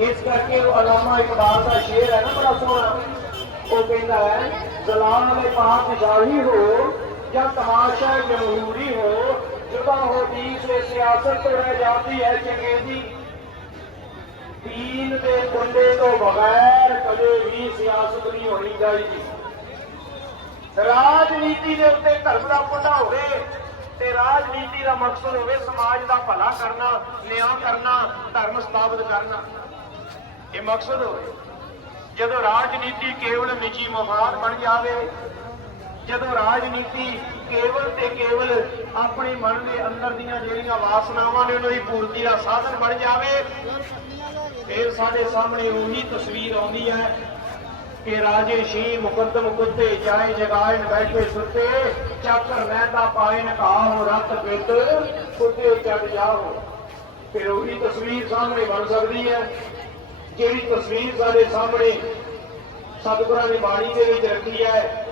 ਇਸ ਕਰਕੇ ਉਹ ਅਲਾਮਾ ਇਕਬਾਲ ਦਾ ਸ਼ੇਰ ਹੈ ਨਾ ਬੜਾ ਸੋਹਣਾ। ਉਹ ਕਹਿੰਦਾ ਹੈ ਜ਼ਲਾਲ ਪਾਕ ਜਾਹੀ ਹੋ ਜਾਂ ਤਮਾਸ਼ਾ ਜਮਹੂਰੀ ਹੋ, ਜੁਦਾ ਹੋ ਦੀਨ ਸੇ ਸਿਆਸਤ ਤੋਂ ਰਹਿ ਜਾਂਦੀ ਹੈ ਚੰਗੇਜ਼ੀ ਦੀਨ ਦੇ ਕੁੰਡੇ ਤੋਂ ਬਗੈਰ ਕਦੇ ਵੀ ਸਿਆਸਤ ਨਹੀਂ ਹੋਣੀ ਚਾਹੀਦੀ। ਰਾਜਨੀਤੀ ਦੇ ਉੱਤੇ ਧਰਮ ਦਾ ਪੁੰਡਾ ਹੋਵੇ ਤੇ ਰਾਜਨੀਤੀ ਦਾ ਮਕਸਦ ਹੋਵੇ ਸਮਾਜ ਦਾ ਭਲਾ ਕਰਨਾ, ਨਿਆਂ ਕਰਨਾ, ਧਰਮ ਸਥਾਪਿਤ ਕਰਨਾ। ਇਹ ਮਕਸਦ ਹੋਵੇ ਜਦੋਂ ਰਾਜਨੀਤੀ ਕੇਵਲ ਨਿੱਜੀ ਮਫਾਦ ਬਣ ਜਾਵੇ, ਜਦੋਂ ਰਾਜਨੀਤੀ ਕੇਵਲ ਤੇ ਕੇਵਲ ਆਪਣੇ ਮਨ ਦੇ ਅੰਦਰ ਦੀਆਂ ਜਿਹੜੀਆਂ ਵਾਸਨਾਵਾਂ ਨੇ ਉਹਨਾਂ ਦੀ ਪੂਰਤੀ ਦਾ ਸਾਧਨ ਬਣ ਜਾਵੇ, ਫਿਰ ਸਾਡੇ ਸਾਹਮਣੇ ਉਹੀ ਤਸਵੀਰ ਆਉਂਦੀ ਹੈ ਕਿ ਰਾਜੇ ਸ਼ੀ ਮੁਕੱਦਮ ਕੁੱਤੇ ਜਾਏ ਜਗਾਇਨ ਬੈਠੇ ਸੁੱਤੇ ਚਾਕਰ ਮਹਿਤਾ ਪਾਏ ਕਾਹੋ ਰਤ ਪਿੱਤ, ਕੁੱਤੇ ਚੜ ਜਾਓ। ਫਿਰ ਉਹੀ ਤਸਵੀਰ ਸਾਹਮਣੇ ਬਣ ਸਕਦੀ ਹੈ। ਜਿਹੜੀ ਤਸਵੀਰ ਸਾਡੇ ਸਾਹਮਣੇ ਸਤਿਗੁਰਾਂ ਦੀ ਬਾਣੀ ਦੇ ਵਿੱਚ ਰੱਖੀ ਹੈ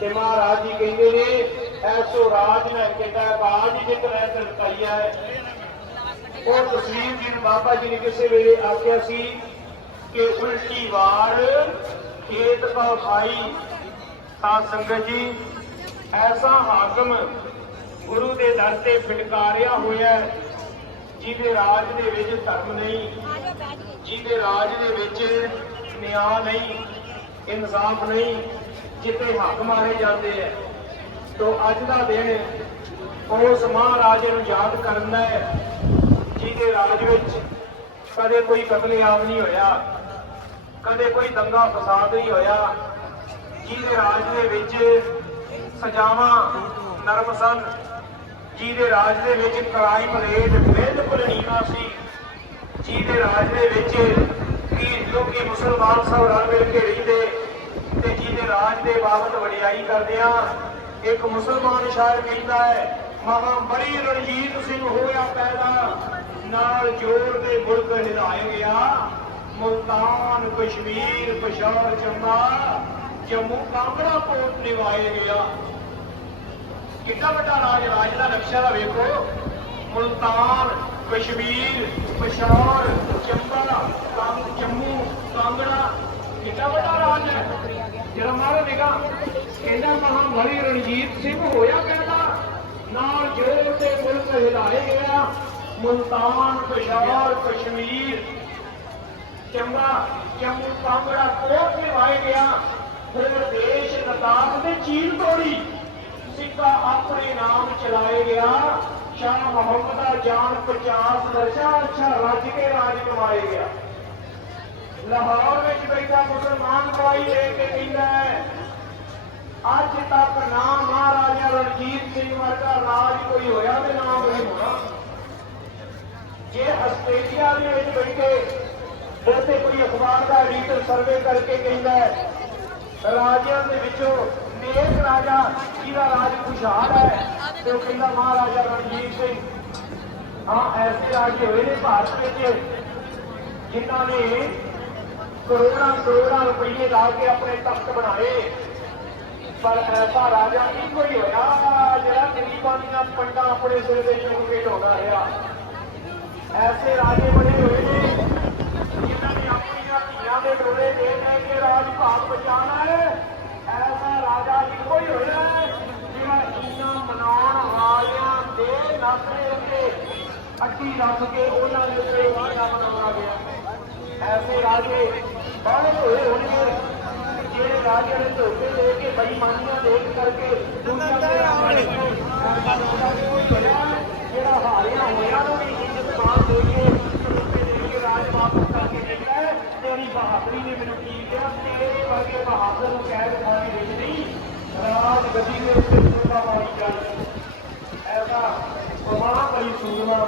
ਤੇ ਮਹਾਰਾਜ ਜੀ ਕਹਿੰਦੇ ਨੇ ਐਸੋ ਰਾਜ ਨੇ ਕਹਿੰਦਾ ਬਾਜ ਜਿਤ ਰਹਿ ਤਰਤਾਈਆ ਹੈ। ਉਹ ਤਸਵੀਰ ਜਿਹਨੂੰ ਬਾਬਾ ਜੀ ਨੇ ਕਿਸੇ ਵੇਲੇ ਆਖਿਆ ਸੀ ਕਿ ਉਲਟੀ ਵਾਰ ਖੇਤ ਕਾ ਖਾਈ ਤਾਂ ਸੰਗਤ ਜੀ ਐਸਾ ਹਾਕਮ ਗੁਰੂ ਦੇ ਦਰ ਤੇ ਫਿਟਕਾਰਿਆ ਹੋਇਆ ਹੈ, ਜਿਹਦੇ ਰਾਜ ਦੇ ਵਿੱਚ ਧਰਮ ਨਹੀਂ, ਜਿਹਦੇ ਰਾਜ ਦੇ ਵਿੱਚ ਨਿਆਂ ਨਹੀਂ, ਇਨਸਾਫ ਨਹੀਂ, ਜਿੱਥੇ ਹੱਕ ਮਾਰੇ ਜਾਂਦੇ ਐ ਤੋਂ ਅੱਜ ਦਾ ਦਿਨ ਉਸ ਮਹਾਰਾਜੇ ਨੂੰ ਯਾਦ ਕਰਨ ਦਾ ਹੈ, ਜਿਹਦੇ ਰਾਜ ਵਿੱਚ ਕਦੇ ਕੋਈ ਕਤਲੇਆਮ ਨਹੀਂ ਹੋਇਆ, ਕਦੇ ਕੋਈ ਦੰਗਾ ਫਸਾਦ ਨਹੀਂ ਹੋਇਆ, ਜਿਹਦੇ ਰਾਜ ਦੇ ਵਿੱਚ ਸਜ਼ਾਵਾਂ ਨਰਮ ਸਨ। ਜਿਹਦੇ ਰਾਜ ਦੇ ਵਿੱਚ ਕ੍ਰਾਈਮ ਰੇਟ ਬਿਲਕੁਲ ਨੀਵਾਂ ਸੀ। ਜਿਹਦੇ ਰਾਜ ਦੇ ਵਿੱਚ ਕੀ ਲੋਕੀ ਮੁਸਲਮਾਨ ਸਭ ਰਲ ਮਿਲ ਕੇ ਰਹਿੰਦੇ ਤੇ ਜਿਹਦੇ ਰਾਜ ਦੇ ਬਾਬਤ ਵਡਿਆਈ ਕਰਦਿਆਂ ਇੱਕ ਮੁਸਲਮਾਨ ਸ਼ਾਇਰ ਕਹਿੰਦਾ ਹੈ, ਮਹਾ ਬੜੀ ਰਣਜੀਤ ਸਿੰਘ ਹੋਇਆ ਪੈਦਾ, ਨਾਲ ਜੋਰ ਦੇ ਮੁਲਕ ਹਿਲਾਏ ਗਿਆ। ਮੁਲਤਾਨ ਕਸ਼ਮੀਰ ਪਸ਼ਾਵਰ ਚੰਬਾ ਜੰਮੂ ਕਾਂਗੜਾ ਕੋਟ ਨਿਵਾਏ ਗਿਆ। ਕਿੰਨਾ ਵੱਡਾ ਰਾਜ ਰਾਜ ਦਾ ਨਕਸ਼ਾ ਦਾ ਵੇਖੋ। ਮੁਲਤਾਨ, ਕਸ਼ਮੀਰ, ਪਸ਼ੌਰ, ਚੰਬਾ, ਕਾਂਗ, ਜੰਮੂ, ਕਾਂਗੜਾ। ਕਿੰਨਾ ਵੱਡਾ ਰਾਜ ਹੈ? ਜਿਹੜਾ ਮਾਰੋ ਨਿਗਾ ਕਹਿੰਦਾ ਮਹਾਬਲੀ ਰਣਜੀਤ ਸਿੰਘ ਹੋਇਆ ਕਹਿੰਦਾ। ਨਾਲ ਜੋਰ ਤੇ ਮੁਲਕ ਹਿਲਾਏ ਗਿਆ। ਮੁਲਤਾਨ, ਪਸ਼ੌਰ, ਕਸ਼ਮੀਰ, ਚੰਬਾ, ਜੰਮੂ, ਕਾਂਗੜਾ ਕੋਟ ਨਿਵਾਏ ਗਿਆ। ਫਿਰ ਦੇਸ਼ ਲਦਾਖ ਦੇ ਚੀਰ ਤੋੜੀ। ਸਿੱਕਾ ਆਪਣੇ ਨਾਮ ਚਲਾਏ ਗਿਆ। ਸ਼ਾਹ ਮੁਹੰਮਦ ਦਾ ਜਾਨ 50 ਦਰਸ਼ਾ ਅੱਛਾ ਰੱਜ ਕੇ ਰਾਜ ਕਮਾਏ ਗਿਆ। ਲਾਹੌਰ ਵਿੱਚ ਬੈਠਾ ਮੁਸਲਮਾਨ ਦਵਾਈ ਲੈ ਕੇ ਕਹਿੰਦਾ ਹੈ, ਅੱਜ ਤੱਕ ਨਾ ਮਹਾਰਾਜਾ ਰਣਜੀਤ ਸਿੰਘ ਵਰਗਾ ਰਾਜ ਕੋਈ ਹੋਇਆ ਤੇ ਨਾ ਕੋਈ ਹੋਣਾ। ਜੇ ਆਸਟ੍ਰੇਲੀਆ ਦੇ ਵਿੱਚ ਬੈਠੇ, ਉੱਥੇ ਕੋਈ ਅਖਬਾਰ ਦਾ ਐਡੀਟਰ ਸਰਵੇ ਕਰਕੇ ਕਹਿੰਦਾ ਰਾਜਿਆਂ ਦੇ ਵਿੱਚੋਂ ਨੇਕ ਰਾਜਾ, ਜਿਹਦਾ ਰਾਜ ਖੁਸ਼ਹਾਲ ਹੈ ਤੇ ਉਹ ਕਹਿੰਦਾ, ਮਹਾਰਾਜਾ ਰਣਜੀਤ ਸਿੰਘ, ਹਾਂ, ਐਸੇ ਰਾਜੇ ਹੋਏ ਨੇ ਭਾਰਤ ਵਿੱਚ, ਜਿਨ੍ਹਾਂ ਨੇ ਕਰੋੜਾਂ ਕਰੋੜਾਂ ਰੁਪਏ ਲਾ ਕੇ ਆਪਣੇ ਤਖਤ ਬਣਾਏ। ਪਰ ਐਸਾ ਰਾਜਾ ਨਹੀਂ ਕੋਈ ਹੋਇਆ, ਜਿਹੜਾ ਗਰੀਬਾਂ ਦੀਆਂ ਪੰਡਾਂ ਆਪਣੇ ਸਿਰ ਦੇ ਚੁੱਕ ਕੇ ਢੋਦਾ ਰਿਹਾ। ਐਸੇ ਰਾਜੇ ਬਣੇ ਹੋਏ ਨੇ ਜਿਨ੍ਹਾਂ ਨੇ ਆਪਣੀਆਂ ਧੀਆਂ ਦੇ ਡੋਲੇ ਦੇ ਦੇ ਕੇ ਰਾਜ ਭਾਗ ਬਚਾਉਣਾ ਹੈ ਐਸਾ ਰਾਜਾ ਇੱਕੋ ਹੀ ਹੋਇਆ ਹੈ ਜਿਹੜਾ ਇਹਨਾਂ ਮਨਾਉਣ ਵਾਲਿਆਂ ਦੇ ਨਾਸਰੇ ਉੱਤੇ ਅੱਡੀ ਰੱਖ ਕੇ ਉਹਨਾਂ ਦੇ ਉੱਤੇ ਵਾਅਦਾ ਬਣਾਉਣਾ ਗਿਆ ਐਸੇ ਰਾਜੇ ਬਾਹਰ ਹੋਏ ਹੋਣਗੇ। ਜਿਹੜੇ ਰਾਜੇ ਨੇ ਧੋਖੇ ਦੇ ਕੇ ਬੇਈਮਾਨੀਆਂ ਦੇਖ ਕਰਕੇ ਦੁਨੀਆ ਦੇ ਜਿਹੜਾ ਹਾਰਿਆ ਹੋਇਆ ਨੂੰ ਵੀ ਇੱਜ਼ਤ ਮਾਨ ਦੇ ਕੇ ਧੋਖੇ ਦੇ ਕੇ ਰਾਜ ਵਾਪਸ ਕਰਕੇ ਦੇਖਦਾ ਹੈ। ਤੇਰੀ ਬਹਾਦਰੀ ਨੇ ਮੈਨੂੰ ਕੀ ਕਿਹਾ? ਤੇਰੇ ਵਰਗੇ ਬਹਾਦਰ ਨੂੰ ਕਹਿ ਦਿਖਾਉਣੀ ਵਿੱਚ ਨਹੀਂ ਰਾਜ ਗੱਦੀ ਦੇ ਉੱਤੇ ਸੁਰਤਾ ਮਾਰੀ ਜਾਂਦੀ ਐਸਾ ਪ੍ਰਮਾਣ ਬੜੀ ਸੂਰਮਾ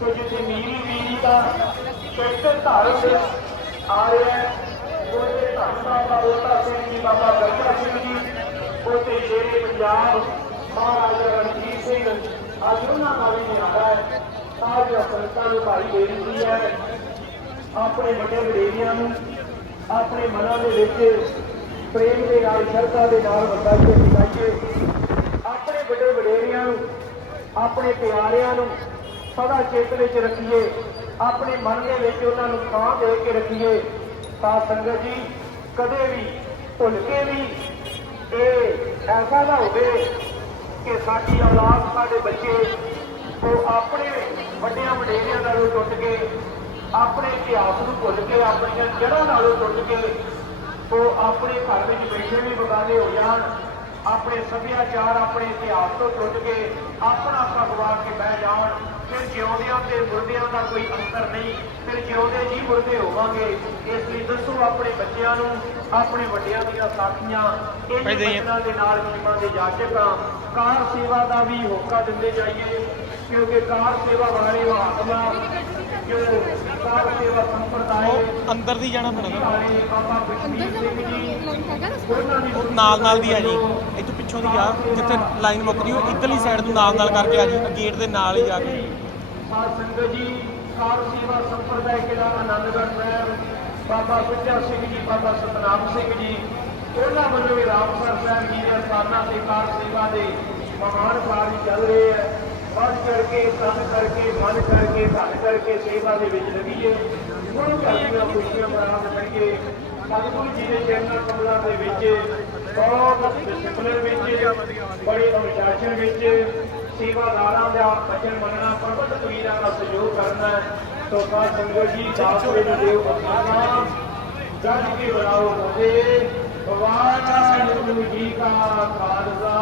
ਕਿ ਜਿੱਥੇ ਨੀਲੀ ਵੀਰੀ ਦਾ ਚੈਤਰ ਧਾਰਨ ਆ ਰਿਹਾ ਉਹਦੇ ਧੰਨ ਬਾਬਾ ਸਿੰਘ ਜੀ ਬਾਬਾ ਗਰਜਾ ਸਿੰਘ ਜੀ ਉਹਦੇ ਸ਼ੇਰੇ ਪੰਜਾਬ ਮਹਾਰਾਜਾ ਰਣਜੀਤ ਸਿੰਘ, ਅੱਜ ਉਹਨਾਂ ਨਾਲ ਵੀ ਨਿਹਾਰਾ ਹੈ, ਤਾਂ ਸੰਤਾਂ ਨੂੰ ਭਾਈ ਬੇਨਤੀ ਹੈ, ਆਪਣੇ ਵੱਡੇ ਵਡੇਰਿਆਂ ਨੂੰ, ਆਪਣੇ ਮਨਾਂ ਦੇ ਵਿੱਚ ਪ੍ਰੇਮ ਦੇ ਨਾਲ, ਸ਼ਰਧਾ ਦੇ ਨਾਲ ਵੱਡਾ ਕੇ ਮਿਲਾਈਏ ਆਪਣੇ ਵੱਡੇ ਵਡੇਰਿਆਂ ਨੂੰ, ਆਪਣੇ ਪਿਆਰਿਆਂ ਨੂੰ ਸਦਾ ਚੇਤਨੇ ਵਿੱਚ ਰੱਖੀਏ, ਆਪਣੇ ਮਨ ਦੇ ਵਿੱਚ ਉਹਨਾਂ ਨੂੰ ਥਾਂ ਦੇ ਕੇ ਰੱਖੀਏ, ਤਾਂ ਸੰਗਤ ਜੀ ਕਦੇ ਵੀ ਭੁੱਲ ਕੇ ਵੀ ਇਹ ਐਸਾ ਨਾ ਹੋਵੇ ਕਿ ਸਾਡੀ ਔਲਾਦ ਸਾਡੇ ਬੱਚੇ ਉਹ ਆਪਣੇ ਵੱਡਿਆਂ ਵਡੇਰਿਆਂ ਨਾਲੋਂ ਟੁੱਟ ਕੇ, ਆਪਣੇ ਇਤਿਹਾਸ ਨੂੰ ਭੁੱਲ ਕੇ, ਆਪਣੀਆਂ ਜੜ੍ਹਾਂ ਨਾਲੋਂ ਟੁੱਟ ਕੇ, ਉਹ ਆਪਣੇ ਘਰ ਵਿੱਚ ਬੈਠੇ ਵੀ ਬਗਾਨੇ ਹੋ ਜਾਣ, ਆਪਣੇ ਸੱਭਿਆਚਾਰ, ਆਪਣੇ ਇਤਿਹਾਸ ਤੋਂ ਟੁੱਟ ਕੇ, ਆਪਣਾ ਆਪਣਾ ਗਵਾ ਕੇ ਬਹਿ ਜਾਣ ਫਿਰ ਜਿਉਂਦਿਆਂ ਤੇ ਮੁਰਦਿਆਂ ਦਾ ਕੋਈ ਅੰਤਰ ਨਹੀਂ ਫਿਰ ਜਿਉਂਦੇ ਜੀ ਮੁਰਦੇ ਹੋਵਾਂਗੇ। ਇਸ ਲਈ ਦੱਸੋ ਆਪਣੇ ਬੱਚਿਆਂ ਨੂੰ ਆਪਣੇ ਵੱਡਿਆਂ ਦੀਆਂ ਸਾਥੀਆਂ ਇਹ ਬਚਨਾਂ ਦੇ ਨਾਲ ਨਿਯਮਾਂ ਦੇ ਜਾਚਕਾਂ ਕਾਰ ਸੇਵਾ ਦਾ ਵੀ ਹੋਕਾ ਦਿੰਦੇ ਜਾਈਏ ਕਿਉਂਕਿ ਕਾਰ ਸੇਵਾ ਵਾਲੇ ਮਹਾਤਮਾ ਜੋ ਕਾਰ ਸੇਵਾ ਸੰਪਰਦਾਇ ਅੰਦਰ ਦੀ ਜਾਣਾ ਪੈਣਾ। ਬਾਬਾ ਕਸ਼ਮੀਰ ਸਿੰਘ ਜੀ ਉਹਨਾਂ ਉਹ ਨਾਲ ਨਾਲ ਦੀ ਆ ਜੀ। ਇੱਥੋਂ ਪਿੱਛੋਂ ਦੀ ਆ ਜਿੱਥੇ ਲਾਈਨ ਮੁੱਕਦੀ ਉਹ ਇੱਧਰਲੀ ਸਾਈਡ ਨੂੰ ਨਾਲ ਨਾਲ ਕਰਕੇ ਆ ਜੀ ਗੇਟ ਦੇ ਨਾਲ ਹੀ ਆ ਕੇ। ਸਾਧ ਸੰਗਤ ਜੀ ਕਾਰ ਸੇਵਾ ਸੰਪਰਦਾਇ ਕਿਲਾ ਆਨੰਦਗੜ੍ਹ ਸਾਹਿਬ ਬਾਬਾ ਸੁੱਚਾ ਸਿੰਘ ਜੀ ਬਾਬਾ ਸਤਨਾਮ ਸਿੰਘ ਜੀ ਉਹਨਾਂ ਵੱਲੋਂ ਵੀ ਰਾਮਸਰ ਸਾਹਿਬ ਜੀ ਦੇ ਸਥਾਨਾਂ ਤੇ ਕਾਰ ਸੇਵਾ ਦੇ ਮਹਾਨ ਕਾਰਜ ਚੱਲ ਰਹੇ ਹੈ ਵੱਧ ਕਰਕੇ ਤਨ ਕਰਕੇ ਮਨ ਕਰਕੇ ਧਨ ਕਰਕੇ ਸੇਵਾ ਦੇ ਵਿੱਚ ਲੱਗੀਏ ਖੁਸ਼ੀਆਂ ਬਰਾਬਰ ਕਰੀਏ। ਸਤਿਗੁਰੂ ਜੀ ਦੇ ਚਰਨਾਂ ਕਮਲਾਂ ਦੇ ਵਿੱਚ, ਬਹੁਤ ਡਿਸਪਲਿਨ ਵਿੱਚ, ਬੜੇ ਅਨੁਸ਼ਾਸਨ ਵਿੱਚ ਸੇਵਾਦਾਰਾਂ ਦਾ ਬਚਨ ਮੰਨਣਾ ਪ੍ਰਬੰਧ ਕਬੀਰਾਂ ਦਾ ਸਹਿਯੋਗ ਕਰਨਾ ਹੈ। ਸੰਗਤ ਜੀ ਦਾਸਰੇ ਨੂੰ ਦਿਓ ਅਸਾਨਾ ਜਦ ਕੇ ਬੁਲਾਓ ਹੋਵੇ ਵਾਹਿਗੁਰੂ ਜੀ ਕਾ ਖਾਲਸਾ।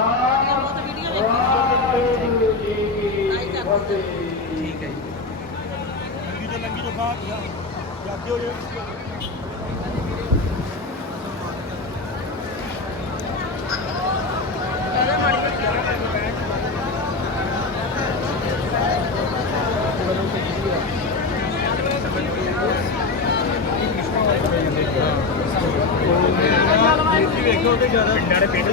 ਵਾਹਿਗੁਰੂ ਜੀ ਕੀ ਫਤਿਹ। ਠੀਕ ਹੈ ਜੀ ਲੰਗੀ ਤੋਂ ਲੰਗੀ ਤੋਂ ਬਾਅਦ ਜਾਂਦੇ ਹੋ ਜੇ। ਵੇਖੋ ਉਹਦੇ ਜ਼ਿਆਦਾ ਪਿੰਡਾਂ ਦੇ ਪਿੰਡ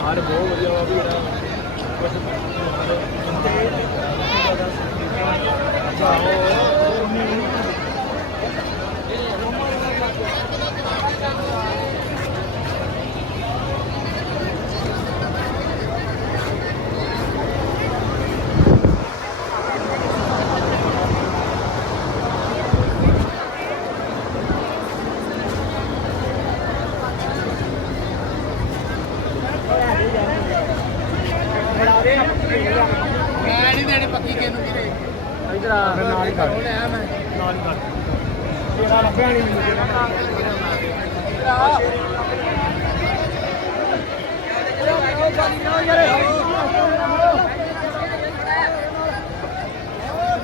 ਹਾਰ ਬਹੁਤ ਵਧੀਆ ਵਾ ਵੀ ਜਿਹੜਾ ਮੈਂ ਨਹੀਂ ਦੇਣੀ ਪੱਕੀ ਕਿਹਨੂੰ ਵੀਰੇ ਇਧਰ ਆ ਨਾਲ ਹੀ ਕਰ ਨਾਲ ਹੀ ਕਰ ਤੇਰਾ ਲੱਭਿਆ ਨਹੀਂ ਮੈਨੂੰ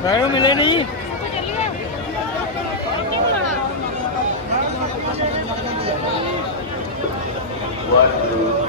ਮੈਨੂੰ ਮਿਲੇ ਨਹੀਂ। ਵਾਹਿਗੁਰੂ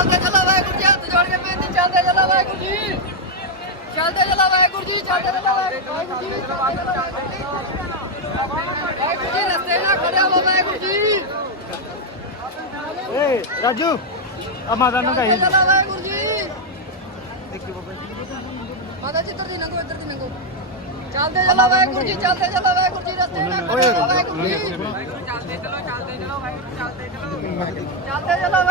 ਚੱਲਦੇ ਚਲਾ ਵਾਹਿਗੁਰੂ ਜੀ ਹੱਥ ਜੋੜ ਕੇ ਬੇਨਤੀ ਚੱਲਦੇ ਚਲਾ ਵਾਹਿਗੁਰੂ ਜੀ ਚੱਲਦੇ ਚਲਾ ਵਾਹਿਗੁਰੂ ਜੀ ਚੱਲਦੇ ਚਲਾ ਵਾਹਿਗੁਰੂ ਜੀ ਵਾਹਿਗੁਰੂ ਜੀ ਰਸਤੇ ਨਾਲ ਖੜਾ ਵਾ ਵਾਹਿਗੁਰੂ ਜੀ ਏ ਰਾਜੂ ਆ ਮਾਤਾ ਨੂੰ ਚੱਲਦੇ ਕਹੀ ਚਲਾ ਵਾਹਿਗੁਰੂ ਜੀ ਮਾਤਾ ਜੀ ਇੱਧਰ ਦੀ ਲੰਘੋ ਇੱਧਰ ਦੀ ਲੰਘੋ ਚੱਲਦੇ ਚਲਾ ਵਾਹਿਗੁਰੂ ਜੀ ਚੱਲਦੇ ਚਲਾ ਵਾਹਿਗੁਰੂ ਜੀ ਰਸਤੇ ਨਾਲ ਖੜਾ ਵਾ ਵਾਹਿਗੁਰੂ ਜੀ ਚੱਲਦੇ ਚਲੋ ਚੱਲਦੇ ਚਲੋ ਵਾਹਿਗੁਰੂ ਚੱਲਦੇ ਚਲੋ ਚੱਲਦੇ ਚਲਾ ਵਾਹਿਗੁਰੂ ਜੀ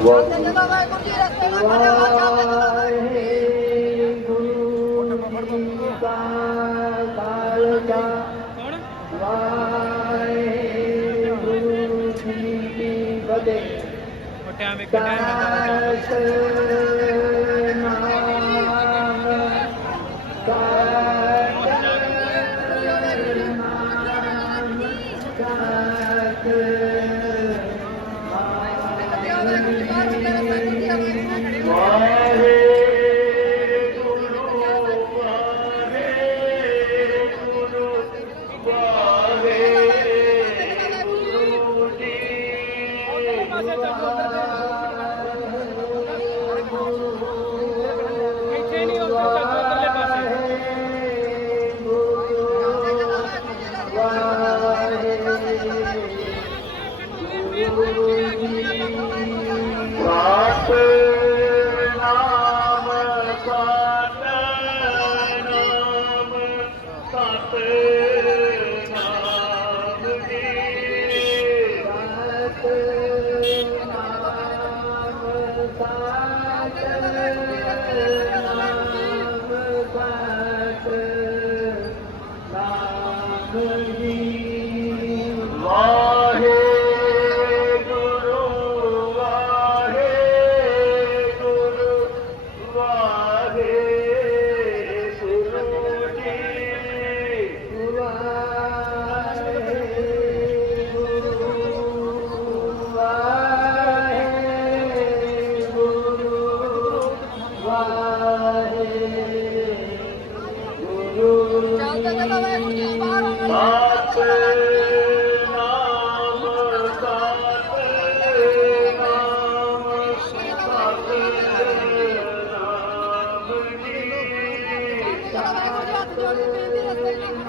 ਚੱਲਦੇ ਵਾਹਿਗੁਰੂ ਚਲਾ probablemente las técnicas